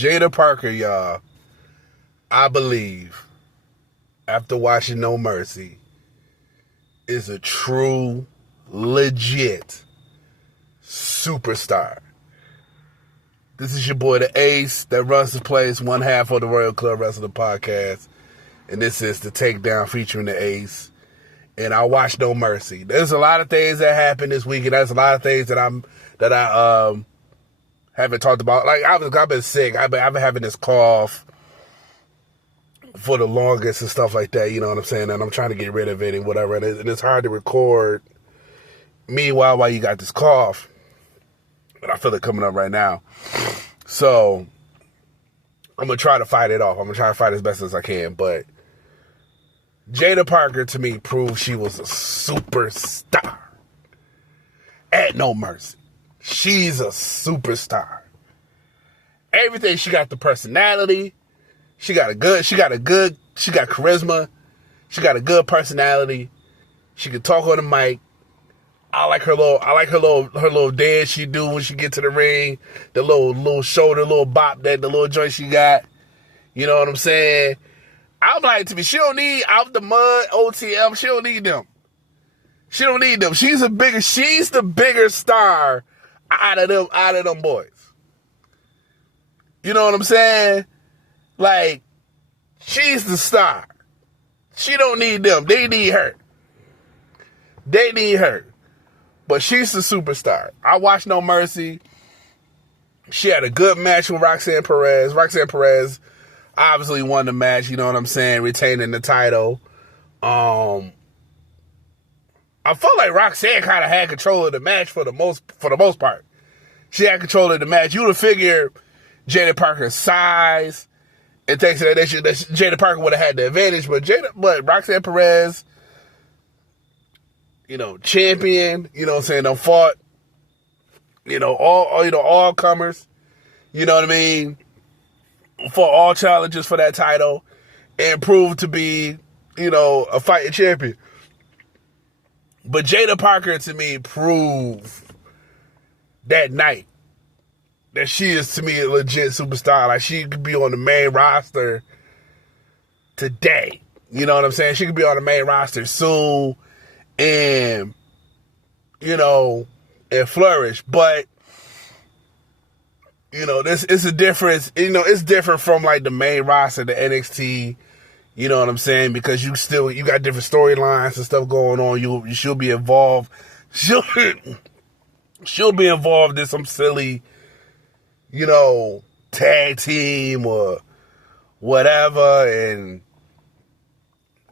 Jadia Parker, y'all, I believe, after watching No Mercy, is a true, legit superstar. This is your boy, the Ace, that runs the place, one half of the Royal Club Wrestling Podcast. And this is the Takedown featuring the Ace. And I watched No Mercy. There's a lot of things that happened this week, and there's a lot of things that I haven't talked about. Like, I've been sick. I've been having this cough for the longest and stuff like that, you know what I'm saying? And I'm trying to get rid of it and whatever. And it's hard to record meanwhile while you got this cough. But I feel it coming up right now. So I'm going to try to fight it off. I'm going to try to fight as best as I can. But Jadia Parker, to me, proved she was a superstar at No Mercy. She's a superstar. Everything. She got the personality. She got charisma. She got a good personality. She can talk on the mic. I like her little dance she do when she get to the ring. The little shoulder, little bop, the little joint she got. You know what I'm saying? I'm like, to me, she don't need Out the Mud, OTM. She don't need them. She don't need them. She's the bigger star out of them boys. You know what I'm saying? Like, she's the star. She don't need them. They need her. But she's the superstar. I watched No Mercy. She had a good match with Roxanne Perez. Roxanne Perez obviously won the match, you know what I'm saying, retaining the title. I felt like Roxanne kind of had control of the match for the most part. She had control of the match. You would have figured Jadia Parker's size and things of that Jadia Parker would have had the advantage, but Roxanne Perez, you know, champion, you know what I'm saying, done fought, all comers, you know what I mean, for all challenges for that title, and proved to be, a fighting champion. But Jadia Parker, to me, proved that night that she is, to me, a legit superstar. Like, she could be on the main roster today. You know what I'm saying? She could be on the main roster soon and, and flourish. But, this is a difference. It's different from, like, the main roster, the NXT. You know what I'm saying? Because you got different storylines and stuff going on. She'll be involved. She'll be involved in some silly, tag team or whatever, and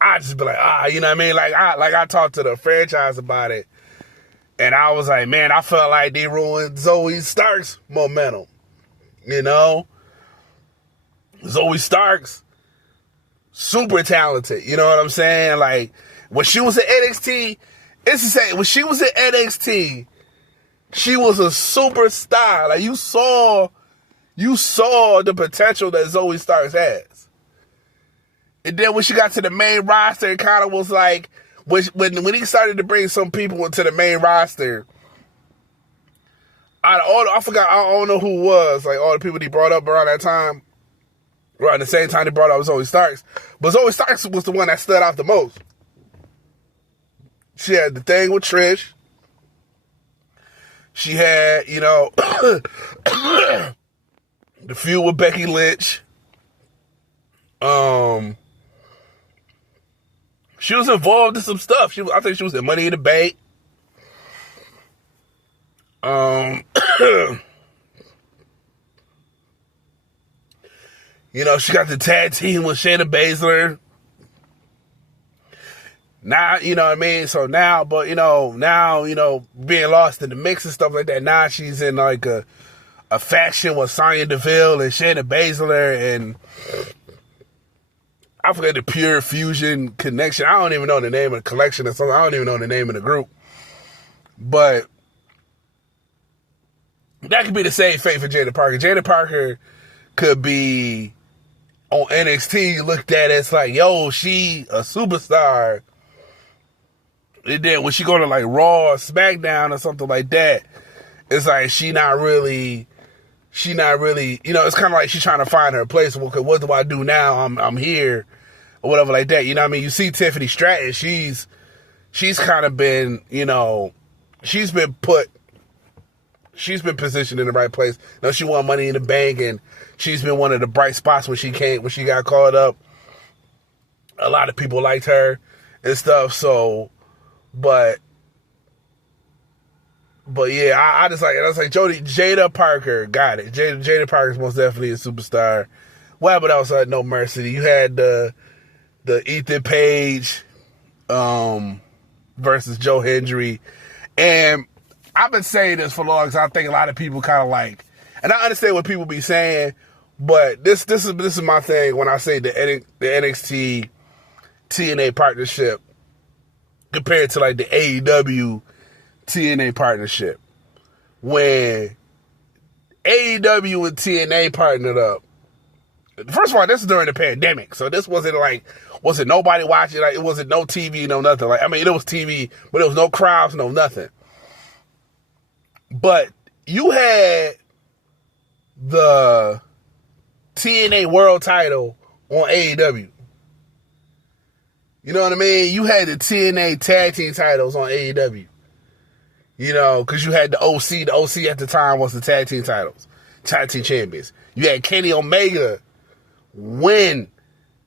I just be like, you know what I mean? Like I talked to the franchise about it, and I was like, man, I felt like they ruined Zoe Stark's momentum. Zoe Stark's super talented. You know what I'm saying? Like, when she was at NXT, it's the same. When she was at NXT, she was a superstar. Like, you saw the potential that Zoe Starks has. And then when she got to the main roster, it kind of was like, when he started to bring some people into the main roster, I don't know who it was, like all the people he brought up around that time, around the same time they brought up Zoe Starks. But Zoe Starks was the one that stood out the most. She had the thing with Trish. She had, the feud with Becky Lynch. She was involved in some stuff. I think she was in Money in the Bank. She got the tag team with Shayna Baszler. Now, you know what I mean? So now, being lost in the mix and stuff like that, now she's in like a faction with Sonya Deville and Shayna Baszler and I forget the Pure Fusion Connection. I don't even know the name of the collection or something. I don't even know the name of the group. But that could be the same fate for Jadia Parker. Jadia Parker could be on NXT looked at as like, yo, she a superstar. And then when she go to like Raw or SmackDown or something like that, it's like she not really she not really, it's kind of like she's trying to find her place. Well, what do I do now? I'm here, or whatever like that. You know what I mean? You see Tiffany Stratton, she's kind of been, she's been positioned in the right place. She won Money in the Bank, and she's been one of the bright spots when she got called up. A lot of people liked her and stuff. So, but yeah, I just like it. I was like, Jadia Parker got it. Jadia Parker is most definitely a superstar. What happened outside No Mercy? You had the Ethan Page versus Joe Hendry, and I've been saying this for long because I think a lot of people kind of like, and I understand what people be saying, but this is my thing when I say the NXT TNA partnership compared to like the AEW TNA partnership. When AEW and TNA partnered up, first of all, this is during the pandemic, so this wasn't nobody watching, like it wasn't no TV, no nothing. Like, I mean, it was TV, but there was no crowds, no nothing. But you had the TNA World title on AEW. You know what I mean? You had the TNA Tag Team titles on AEW. Because you had the OC. The OC at the time was the Tag Team titles. Tag Team champions. You had Kenny Omega win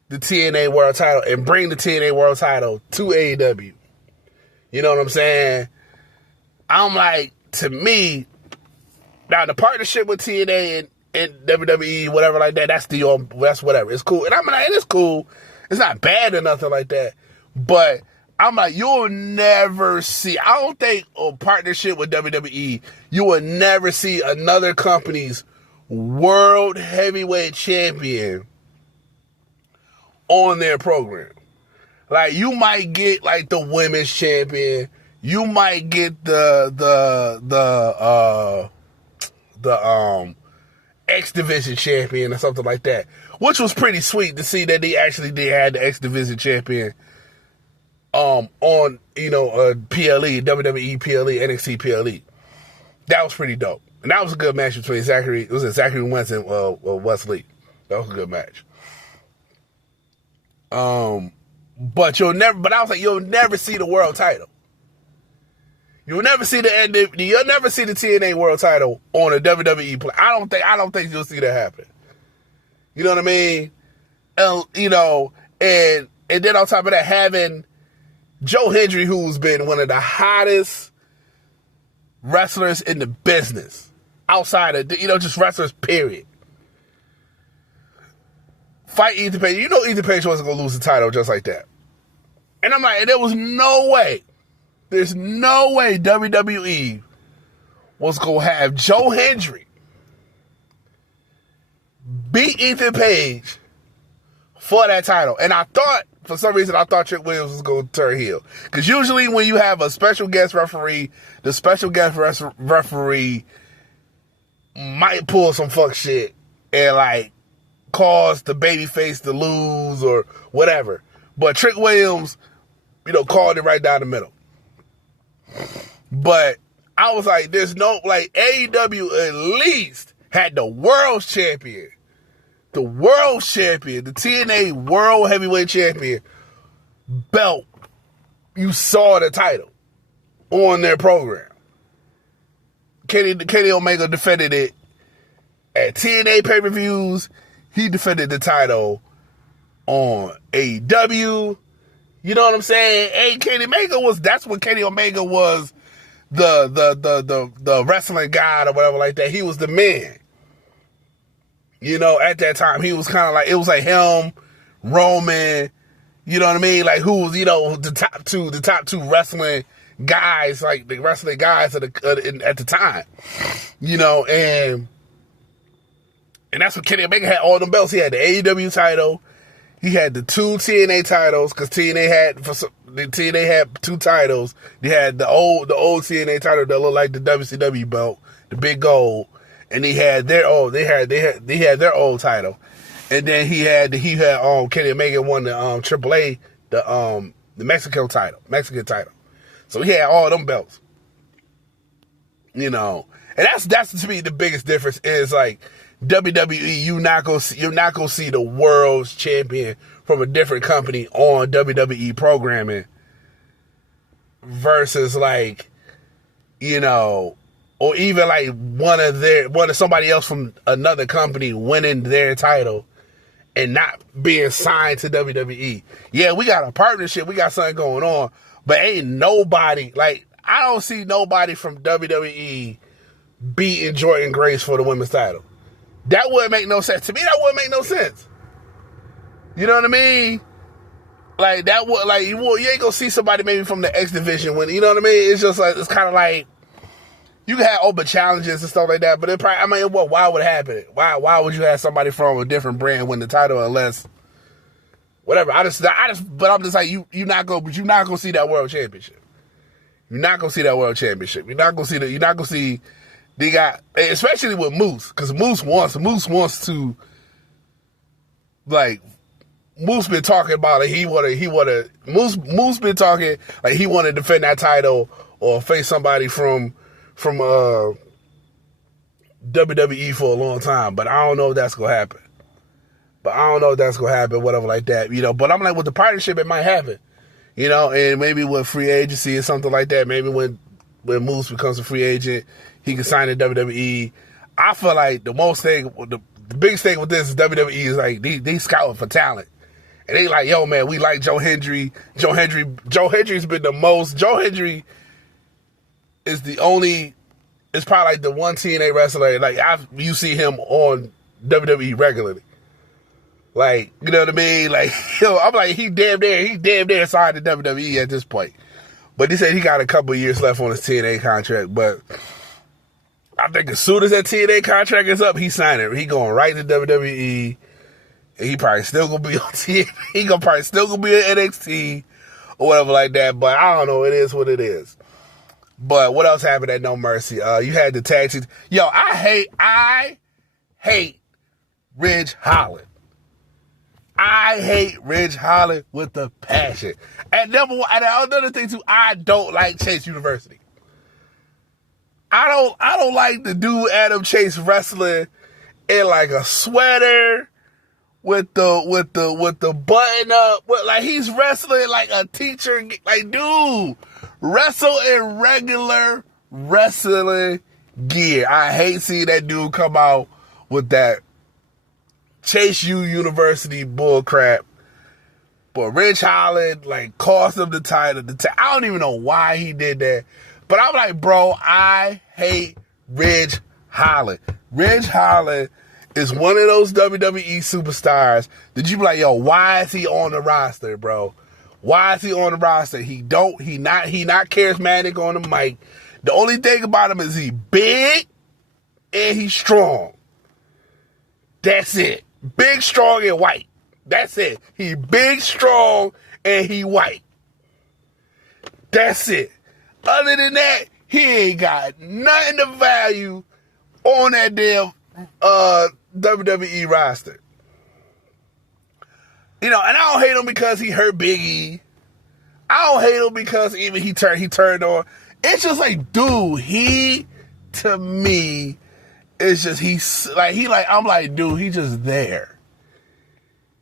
the TNA World title and bring the TNA World title to AEW. You know what I'm saying? I'm like, to me, now the partnership with TNA and WWE, whatever like that, that's whatever. It's cool. And I'm like, it's cool. It's not bad or nothing like that. But I'm like, you'll never see, I don't think a partnership with WWE, you will never see another company's world heavyweight champion on their program. Like, you might get like the women's champion, you might get the X Division champion or something like that, which was pretty sweet to see that they actually did have the X Division champion on PLE, WWE PLE, NXT PLE. That was pretty dope, and that was a good match between Zachary Wentz and Wesley. That was a good match. But you'll never see the world title. You'll never see you'll never see the TNA World title on a WWE play. I don't think you'll see that happen. You know what I mean? And then on top of that, having Joe Hendry, who's been one of the hottest wrestlers in the business, outside of, just wrestlers, period, fight Ethan Page. Ethan Page wasn't going to lose the title just like that. And I'm like, there was no way. There's no way WWE was going to have Joe Hendry beat Ethan Page for that title. And for some reason, I thought Trick Williams was going to turn heel. Because usually when you have a special guest referee, the special guest referee might pull some fuck shit and like cause the babyface to lose or whatever. But Trick Williams, called it right down the middle. But I was like, there's no, like, AEW at least had the world champion, the TNA World Heavyweight Champion belt. You saw the title on their program. Kenny Omega defended it at TNA pay-per-views. He defended the title on AEW. You know what I'm saying? That's when Kenny Omega was the wrestling god or whatever like that. He was the man. At that time, he was kind of like, it was like him, Roman, you know what I mean? Like, who was, the top two wrestling guys, like the wrestling guys at the time, and that's what Kenny Omega had, all them belts. He had the AEW title. He had the two TNA titles, because TNA had two titles. They had the old TNA title that looked like the WCW belt, the big gold, and they had their old title. And then he had Kenny Omega won the AAA, the Mexican title. So he had all them belts. you know. And that's to me the biggest difference is like WWE. You're not gonna see the world's champion from a different company on WWE programming versus like, you know, or even like one of somebody else from another company winning their title and not being signed to WWE. Yeah, we got a partnership, we got something going on, but ain't nobody, like, I don't see nobody from WWE beating Jordan Grace for the women's title. That wouldn't make no sense. To me, that wouldn't make no sense. You know what I mean? Like, that would, like, you ain't gonna see somebody maybe from the X division win. You know what I mean? It's just like, it's kind of like, you can have open challenges and stuff like that, but it probably, I mean, why would it happen? Why would you have somebody from a different brand win the title unless, whatever? But I'm just like, you're not gonna see that world championship. You're not gonna see that world championship. You're not gonna see, they got, especially with Moose, because Moose wants to, like, Moose been talking about it. Moose been talking like he want to defend that title or face somebody from WWE for a long time, but I don't know if that's gonna happen. Whatever like that, you know. But I'm like, with the partnership, it might happen, you know, and maybe with free agency or something like that. Maybe when Moose becomes a free agent, he can sign in WWE. I feel like the biggest thing with this is WWE is like they scouting for talent. And they like, yo, man, we like Joe Hendry. Joe Hendry's been the most. Joe Hendry is probably like the one TNA wrestler, like, you see him on WWE regularly. Like, you know what I mean? Like, yo, I'm like, he damn near signed to WWE at this point. But he said he got a couple of years left on his TNA contract. But I think as soon as that TNA contract is up, he's signing. He going right to WWE. He probably still gonna be on TNA. He probably still gonna be in NXT or whatever like that. But I don't know. It is what it is. But what else happened at No Mercy? You had the tag team. Yo, I hate Ridge Holland. I hate Ridge Holland with a passion. And number one, and another thing too, I don't like Chase University. I don't like the dude Adam Chase wrestling in like a sweater with the button up. Like, he's wrestling like a teacher. Like, dude, wrestle in regular wrestling gear. I hate seeing that dude come out with that Chase U University bull crap. But Ridge Holland, like, cost him the title. I don't even know why he did that. But I'm like, bro, I hate Ridge Holland. Ridge Holland is one of those WWE superstars that you be like, yo, why is he on the roster, bro? Why is he on the roster? He not charismatic on the mic. The only thing about him is he big and he's strong. That's it. Big, strong, and white. That's it. He big, strong, and he white. That's it. Other than that, he ain't got nothing of value on that damn WWE roster. You know, and I don't hate him because he hurt Big E. I don't hate him because even he turned on. It's just like, dude, to me, it's just, I'm like, dude, he's just there.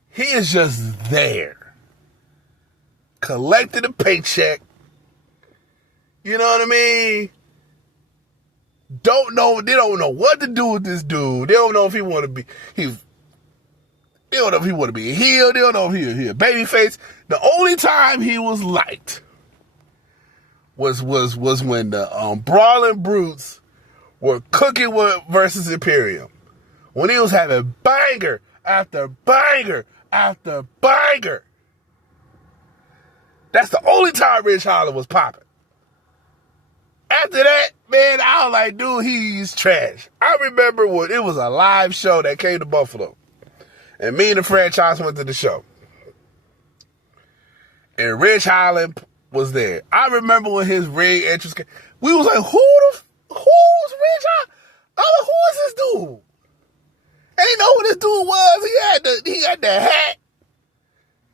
He is just there. Collecting a paycheck. You know what I mean? They don't know what to do with this dude. They don't know if he want to be, they don't know if he want to be a heel. They don't know if he a babyface. The only time he was liked was when the Brawling Brutes were cooking versus Imperium. When he was having banger after banger after banger. That's the only time Ridge Holland was popping. After that, man, I was like, dude, he's trash. I remember when it was a live show that came to Buffalo. And me and the franchise went to the show. And Ridge Holland was there. I remember when his ring entrance came. We was like, who's Ridge Holland? I was like, who is this dude? Ain't know who this dude was. He had the hat.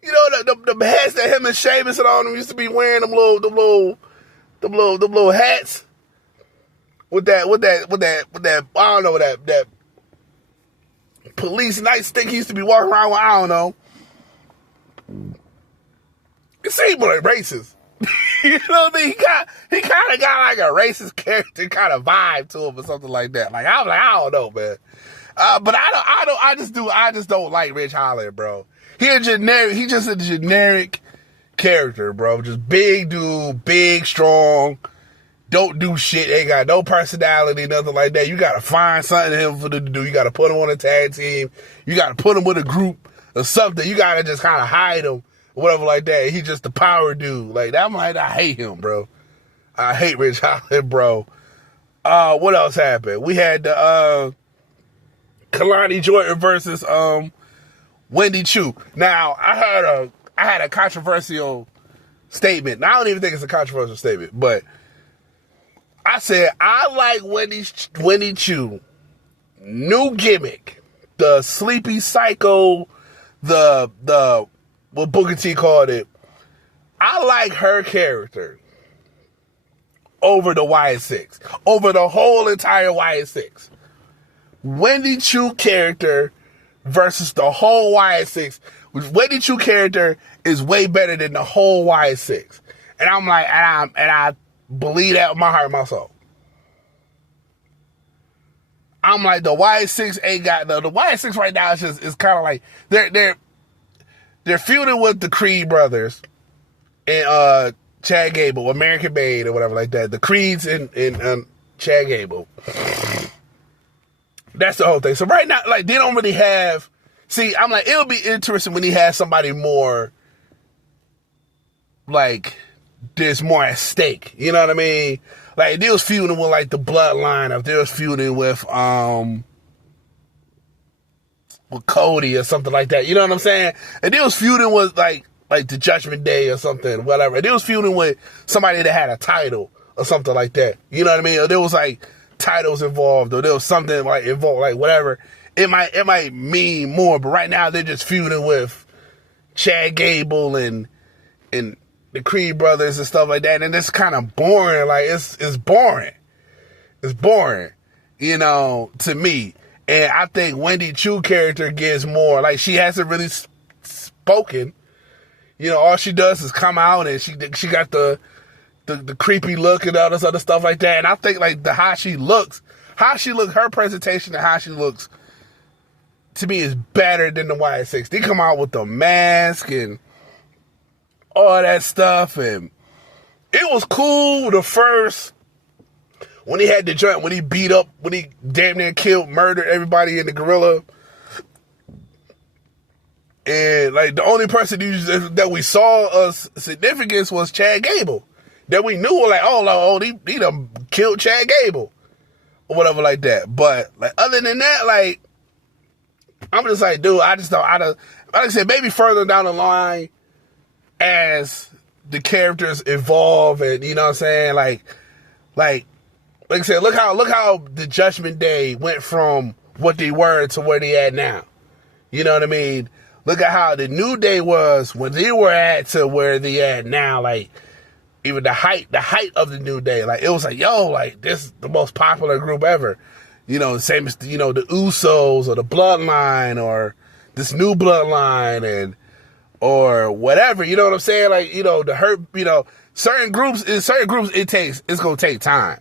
You know, the hats that him and Sheamus and all them used to be wearing, them little hats. with that, I don't know, that police nightstick he used to be walking around with, I don't know. It seemed like racist. You know what I mean? He kind of got like a racist character kind of vibe to him or something like that. Like, I was like, I don't know, man. But I just don't like Ridge Holland, bro. He just a generic character, bro. Just big dude, big, strong, don't do shit, ain't got no personality, nothing like that. You gotta find something for him to do. You gotta put him on a tag team. You gotta put him with a group or something. You gotta just kind of hide him, or whatever like that. He just the power dude. Like, that, I hate him, bro. I hate Ridge Holland, bro. What else happened? We had the Kalani Jordan versus Wendy Chu. Now, I had a controversial statement. Now, I don't even think it's a controversial statement, but I said I like Wendy Chu new gimmick, the sleepy psycho, the what Booker T called it. I like her character over the YS6, over the whole entire YS6. Wendy Chu character versus the whole YS6. Wendy Chu character is way better than the whole YS6. And I'm like, and I believe that with my heart and my soul. I'm like, the YS6 ain't got the YS6 right now is kind of like they're feuding with the Creed brothers and Chad Gable, American Made or whatever like that. The Creeds and Chad Gable. That's the whole thing. So right now, like, they don't really have. See, I'm like, it'll be interesting when he has somebody more, like, there's more at stake. You know what I mean? Like, if they was feuding with, like, the Bloodline, if they was feuding with Cody or something like that. You know what I'm saying? And they was feuding with, like the Judgment Day or something, whatever. And they was feuding with somebody that had a title or something like that. You know what I mean? Or there was, like, titles involved, or there was something like involved, like whatever. It might mean more, but right now they're just feuding with Chad Gable and the Creed brothers and stuff like that, and it's kind of boring. Like, it's boring. It's boring, you know, to me. And I think Wendy Chu character gets more. Like, she hasn't really spoken. You know, all she does is come out, and she got the creepy look and all this other stuff like that. And I think, like, how she looks, her presentation and how she looks, to me, is better than the YS6. They come out with the mask and all that stuff, and it was cool when he had the joint, when he beat up, when he damn near murdered everybody in the gorilla. And, like, the only person that we saw of significance was Chad Gable. That we knew, like, he done killed Chad Gable. Or whatever like that. But, like, other than that, like, I'm just like, dude, I just don't, like I said, maybe further down the line as the characters evolve and, you know what I'm saying? Like I said, look how the Judgment Day went from what they were to where they at now. You know what I mean? Look at how the New Day was when they were at to where they at now. Like, even the height of the New Day. Like, it was like, yo, like, this is the most popular group ever. You know, same as, you know, the Usos or the Bloodline or this new Bloodline or whatever. You know what I'm saying? Like, you know, certain groups, it's going to take time.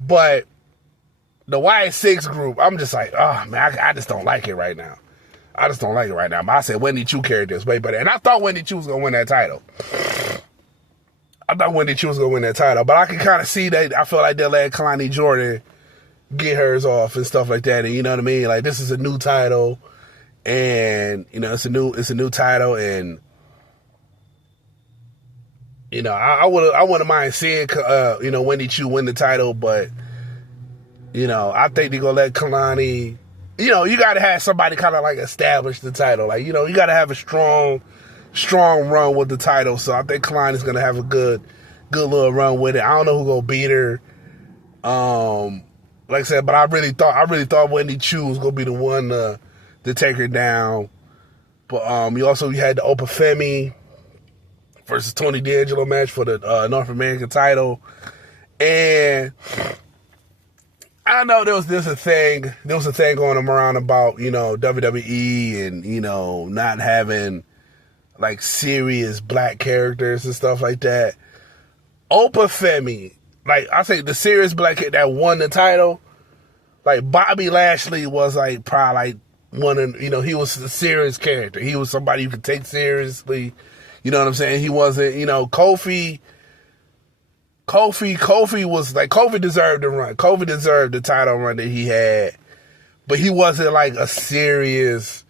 But the YS6 group, I'm just like, oh, man, I just don't like it right now. But I said Wendy Chu character is way better. And I thought Wendy Chu was going to win that title. But I can kind of see that. I feel like they'll let Kalani Jordan get hers off and stuff like that. And you know what I mean? Like, this is a new title. And, you know, it's a new title. And, you know, I wouldn't mind seeing, you know, Wendy Chu win the title. But, you know, I think they're going to let Kalani, you know, you got to have somebody kind of like establish the title. Like, you know, you got to have a strong run with the title. So I think Kalani's going to have a good little run with it. I don't know who's going to beat her. Like I said, but I really thought Wendy Chu was going to be the one to take her down. But you had the Opa Femi versus Tony D'Angelo match for the North American title. And I know there was a thing going around about, you know, WWE and, you know, not having like serious black characters and stuff like that. Opa Femi, like I say, the serious black kid that won the title, like Bobby Lashley was like probably like one of, you know, he was a serious character. He was somebody you could take seriously. You know what I'm saying? He wasn't, you know, Kofi was like, Kofi deserved the run. Kofi deserved the title run that he had, but he wasn't like a serious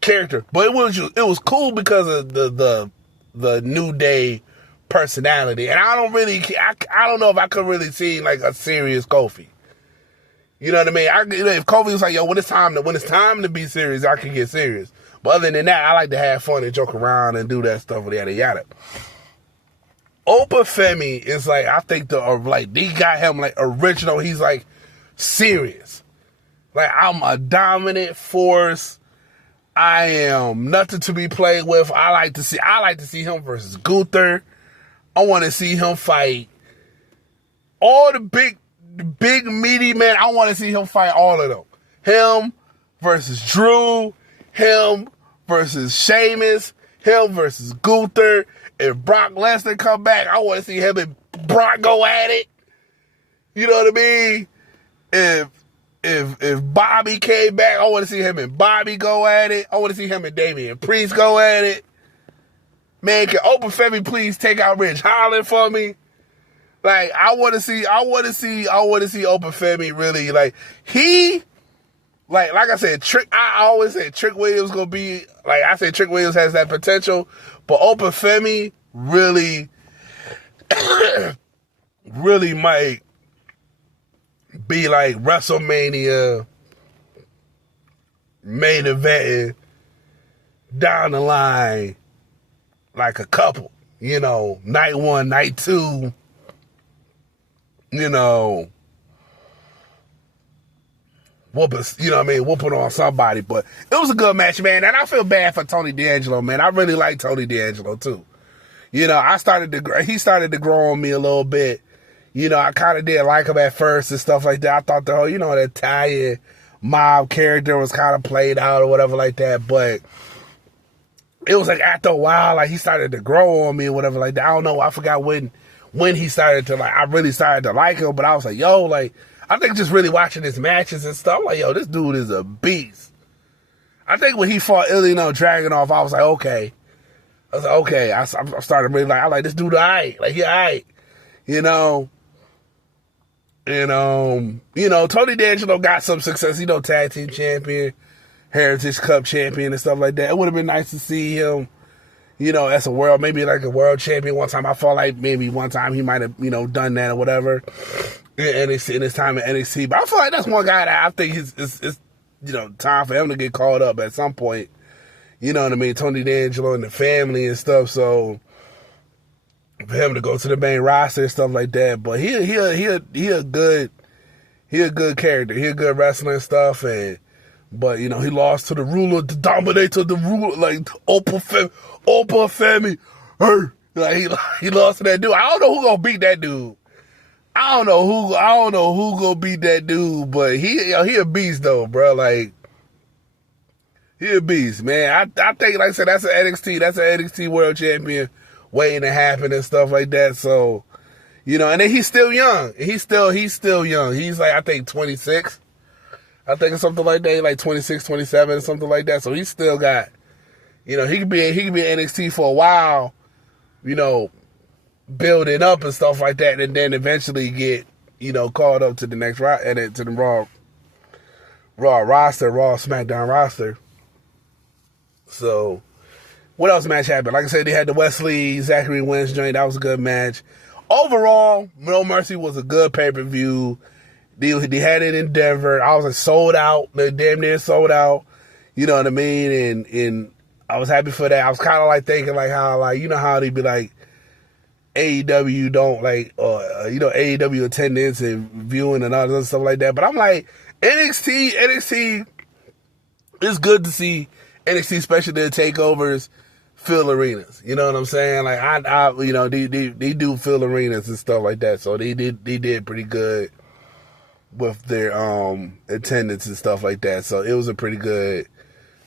character. But it was cool because of the New Day personality. And I don't know if I could really see like a serious Kofi. You know what I mean? If Kofi was like, yo, when it's time to be serious, I can get serious. But other than that, I like to have fun and joke around and do that stuff, yada yada. Opa Femi is like, I think they got him like original. He's like serious. Like, I'm a dominant force. I am nothing to be played with. I like to see him versus Gunther. I want to see him fight all the big meaty men. I want to see him fight all of them. Him versus Drew. Him versus Sheamus. Him versus Gunther. If Brock Lesnar come back, I want to see him and Brock go at it. You know what I mean? If Bobby came back, I want to see him and Bobby go at it. I want to see him and Damian Priest go at it. Man, can Opa Femi please take out Ridge Holland for me? Like, I want to see Opa Femi really, like, like I said, I always said Trick Williams gonna be, like, I said Trick Williams has that potential, but Opa Femi really, really might be like WrestleMania main event down the line, like a couple, you know, night 1, night 2, you know, whooping on somebody. But it was a good match, man, and I feel bad for Tony D'Angelo, man. I really like Tony D'Angelo too. You know, he started to grow on me a little bit. You know, I kind of did like him at first and stuff like that. I thought the whole, you know, the Italian mob character was kind of played out or whatever like that. But it was like after a while, like he started to grow on me or whatever like that. I don't know. I forgot when he started to, like, I really started to like him. But I was like, yo, like, I think just really watching his matches and stuff, I'm like, yo, this dude is a beast. I think when he fought Ilya Dragunov, I was like, okay. I started really like, I like this dude, all right. Like, he all right. You know, Tony D'Angelo got some success. You know, tag team champion, Heritage Cup champion and stuff like that. It would have been nice to see him, you know, as maybe like a world champion one time. I felt like maybe one time he might have, you know, done that or whatever in his time at NXT. But I feel like that's one guy that I think it's you know, time for him to get called up at some point. You know what I mean? Tony D'Angelo and the family and stuff. So for him to go to the main roster and stuff like that. But he a good character. He a good wrestler and stuff. But you know, he lost to the ruler, the dominator, the ruler, like Opa Femi. Like he lost to that dude. I don't know who gonna beat that dude. I don't know who gonna beat that dude, but he a beast though, bro. Like, he a beast, man. I think, like I said, that's an NXT world champion waiting to happen and stuff like that. So, you know, and then he's still young. He's still young. He's like, I think 26. I think it's something like that, like 26, 27 or something like that. So he's still got, you know, he could be in NXT for a while, you know, building up and stuff like that, and then eventually get, you know, called up to the next to the Raw SmackDown roster. So, what else match happened? Like I said, they had the Wesley Zachary Wentz joint. That was a good match. Overall, No Mercy was a good pay-per-view. They had it in Denver. I was like sold out. They damn near sold out. You know what I mean? And I was happy for that. I was kind of like thinking like how, like, you know how they be like, AEW don't like, you know, AEW attendance and viewing and all that stuff like that. But I'm like, NXT, it's good to see NXT, especially their takeovers, fill arenas. You know what I'm saying? Like, I you know, they do fill arenas and stuff like that. So they did pretty good with their attendance and stuff like that. So it was a pretty good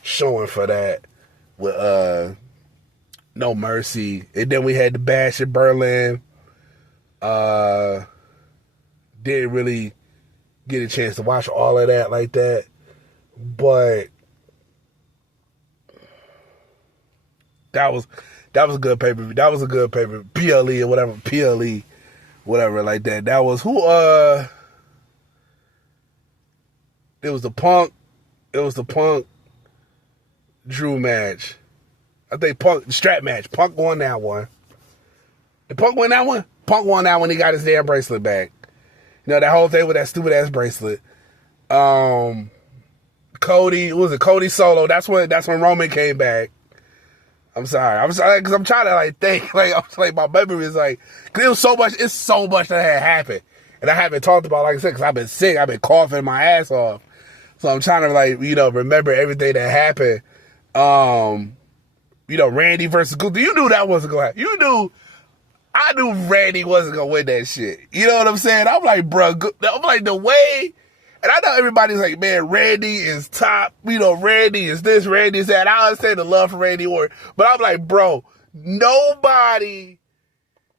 showing for that with No Mercy. And then we had the Bash in Berlin. Didn't really get a chance to watch all of that like that. But that was a good pay-per-view. That was a good pay-per-view. PLE or whatever. PLE, whatever like that. That was who it was the Punk Drew match. I think Punk strap match. Punk won that one. Did Punk win that one? Punk won that one. He got his damn bracelet back. You know, that whole thing with that stupid ass bracelet. Cody, what was it? Cody Solo. That's when Roman came back. I'm sorry, because I'm trying to like think. Like, I was like, my memory is like, because it's so much that had happened, and I haven't talked about, like I said, because I've been sick, I've been coughing my ass off, so I'm trying to like, remember everything that happened. Randy versus Gunther. You knew that wasn't gonna happen. I knew Randy wasn't gonna win that shit. You know what I'm saying? I'm like, bro, I'm like, the way, and I know everybody's like, man, Randy is top. Randy is this, Randy is that. I understand the love for Randy Orton, but I'm like, bro, nobody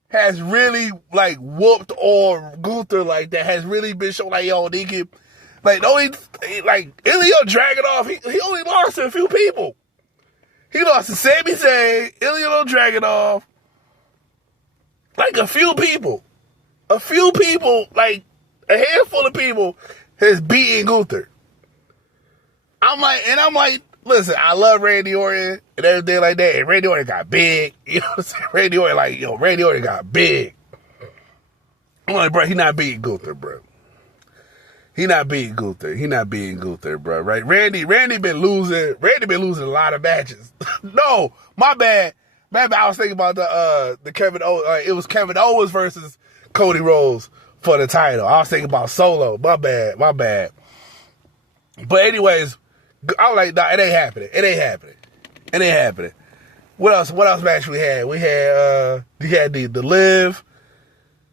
has really like whooped on Gunther like that. Has really been shown like, yo, they can, like, only like Ilya Dragunov. He only lost to a few people. He lost to Sami Zayn, Ilya Dragunov. Like a few people, like a handful of people has beaten Gunther. I'm like, listen, I love Randy Orton and everything like that. And Randy Orton got big. You know what I'm saying? Randy Orton got big. I'm like, bro, he not beating Gunther, bro. He not beating Gunther, bro. Right? Randy been losing a lot of matches. No, my bad. I was thinking about the Kevin Owens. It was Kevin Owens versus Cody Rhodes for the title. I was thinking about Solo. My bad. But anyways, I was like, nah, it ain't happening. What else match we had? We had the Liv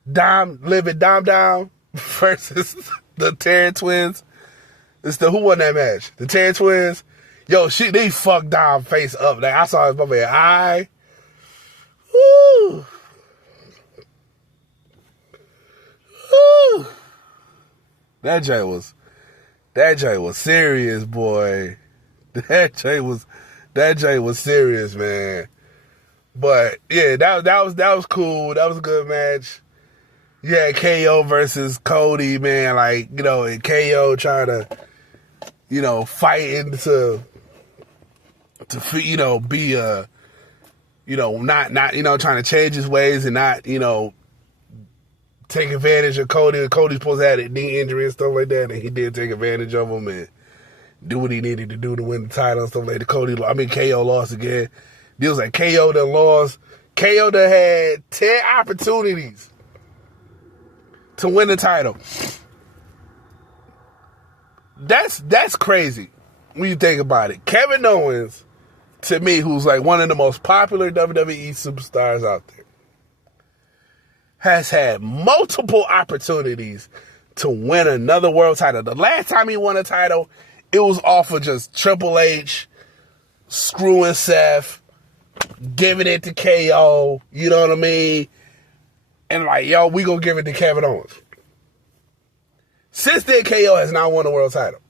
and Dom versus the Terran Twins. Who won that match? The Terran Twins. Yo, they fucked Dom face up. Like, I saw his man. Woo. That J was serious, boy. That J was serious, man. But yeah, that was cool. That was a good match. Yeah, KO versus Cody, man. Like, and KO trying to, fight into be a, not trying to change his ways and not, take advantage of Cody. Cody's supposed to have a knee injury and stuff like that, and he did take advantage of him and do what he needed to do to win the title and stuff like that. KO lost again. Deals like KO done lost. KO done had 10 opportunities to win the title. That's crazy when you think about it. Kevin Owens, to me, who's like one of the most popular WWE superstars out there, has had multiple opportunities to win another world title. The last time he won a title, it was off of just Triple H screwing Seth, giving it to KO, you know what I mean? And like, yo, we gonna give it to Kevin Owens. Since then, KO has not won a world title.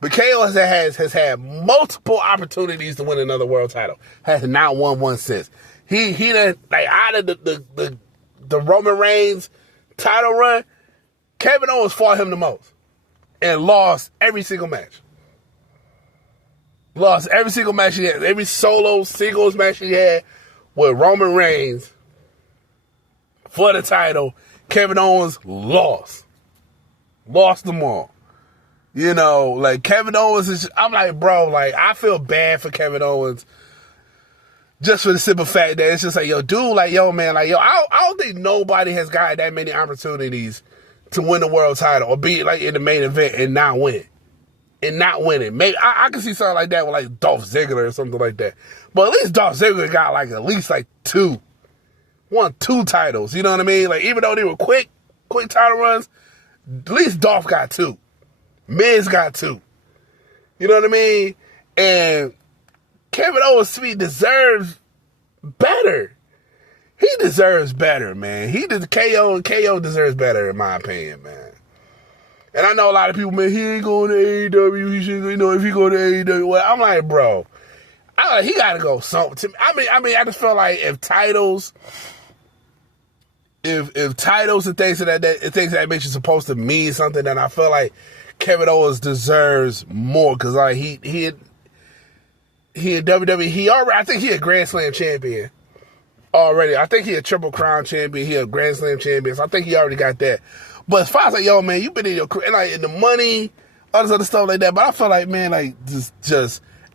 But KO has had multiple opportunities to win another world title. Has not won one since. He done, like, out of the Roman Reigns title run, Kevin Owens fought him the most and lost every single match. Lost every single match he had. Every singles match he had with Roman Reigns for the title, Kevin Owens lost. Lost them all. Like, Kevin Owens I'm like, bro, like, I feel bad for Kevin Owens just for the simple fact that it's just like, yo, dude, like, yo, man, like, yo, I don't think nobody has gotten that many opportunities to win the world title or be, like, in the main event and not win. And not winning. Maybe I can see something like that with, like, Dolph Ziggler or something like that. But at least Dolph Ziggler got, like, at least, like, won two titles. You know what I mean? Like, even though they were quick title runs, At least Dolph got 2. Miz got 2. You know what I mean? And Kevin Owens to me deserves better. He deserves better, man. KO deserves better, in my opinion, man. And I know a lot of people, man, he ain't going to AEW. He should, if he go to AEW, well, I'm like, bro, he got to go something. I mean, I just feel like if titles and things of that makes you supposed to mean something, then I feel like Kevin Owens deserves more, because like he in WWE, I think he a Grand Slam champion already. I think he a Triple Crown champion. He a Grand Slam champion. So I think he already got that. But as far as like, yo, man, you been in your career, like in the money, all this other stuff like that. But I feel like, man, like just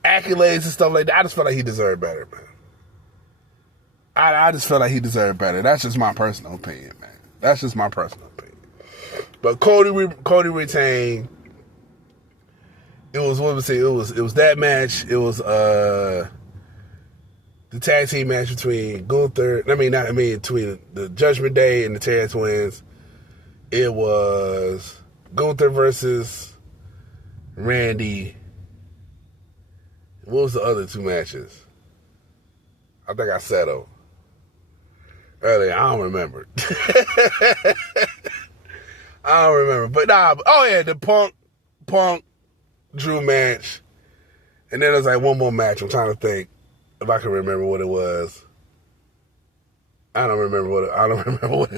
accolades and stuff like that. I just feel like he deserved better, man. I just feel like he deserved better. That's just my personal opinion, man. That's just my personal opinion. But Cody retained. It was that match. It was the tag team match between between the Judgment Day and the Terror Twins. It was Gunther versus Randy. What was the other 2 matches? I think I settled earlier. I don't remember. I don't remember. But the Punk Drew match. And then there's like one more match. I'm trying to think if I can remember what it was. I don't remember what it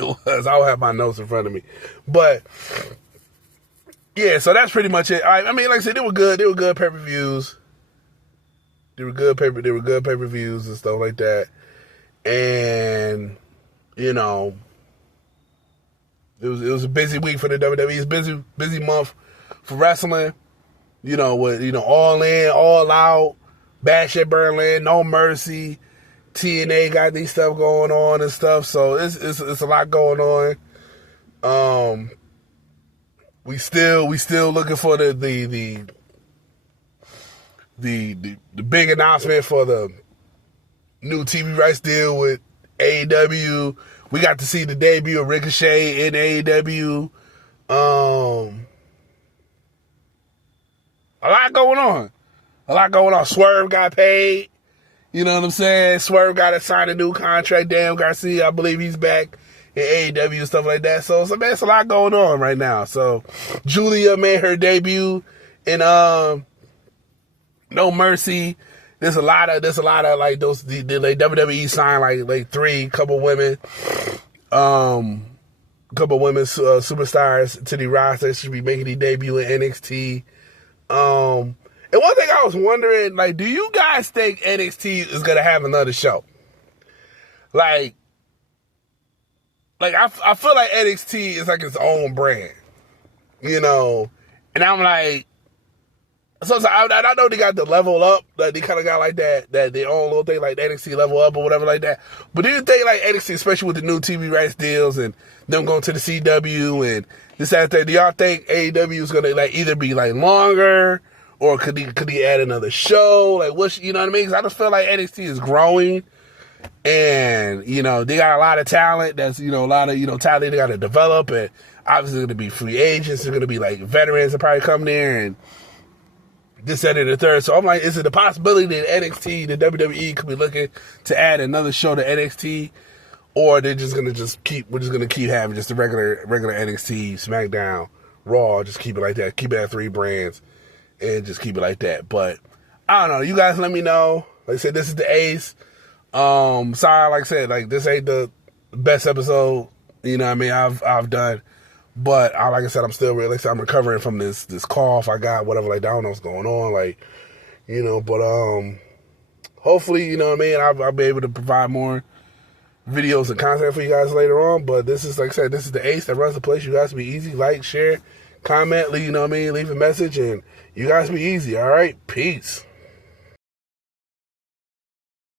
was. I don't have my notes in front of me. But yeah, so that's pretty much it. I mean, like I said, they were good. They were good pay-per-views. They were good pay-per-views and stuff like that. And it was a busy week for the WWE. It's busy month for wrestling. All in, all out, Bash at Berlin, No Mercy. TNA got these stuff going on and stuff, so it's a lot going on. We still looking for the big announcement for the new TV rights deal with AEW. We got to see the debut of Ricochet in AEW. A lot going on. Swerve got paid. You know what I'm saying? Swerve got to sign a new contract. Daniel Garcia, I believe he's back in AEW and stuff like that. So man, it's a lot going on right now. So Julia made her debut in No Mercy. There's a lot of like those the WWE signed like 3 couple women superstars to the roster. Should be making their debut in NXT. And one thing I was wondering, like, do you guys think NXT is gonna have another show? Like I feel like NXT is like its own brand, and I'm like, sometimes I know they got the level up, like they kind of got like that their own little thing, like the NXT level up or whatever like that. But do you think like NXT, especially with the new TV rights deals and them going to the CW and this that thing, do y'all think AEW is gonna like either be like longer? Or could he add another show? Like, you know what I mean? Because I just feel like NXT is growing. And, they got a lot of talent. That's, a lot of, talent they got to develop. And obviously going to be free agents. There's going to be, like, veterans that probably come there. And this, that, and the third. So I'm like, is it a possibility that NXT, the WWE, could be looking to add another show to NXT? Or they're just going to we're just going to keep having just the regular NXT, SmackDown, Raw. Just keep it like that. Keep it at 3 brands. And just keep it like that. But I don't know. You guys let me know. Like I said, this is the Ace. Sorry, like I said, like this ain't the best episode, I've done. But like I said, I'm still really, I'm recovering from this cough I got, whatever, like I don't know what's going on, like, but hopefully, I'll be able to provide more videos and content for you guys later on. But this is, like I said, this is the Ace that runs the place. You guys be easy, like, share, comment, leave a message, and you guys be easy, all right? Peace.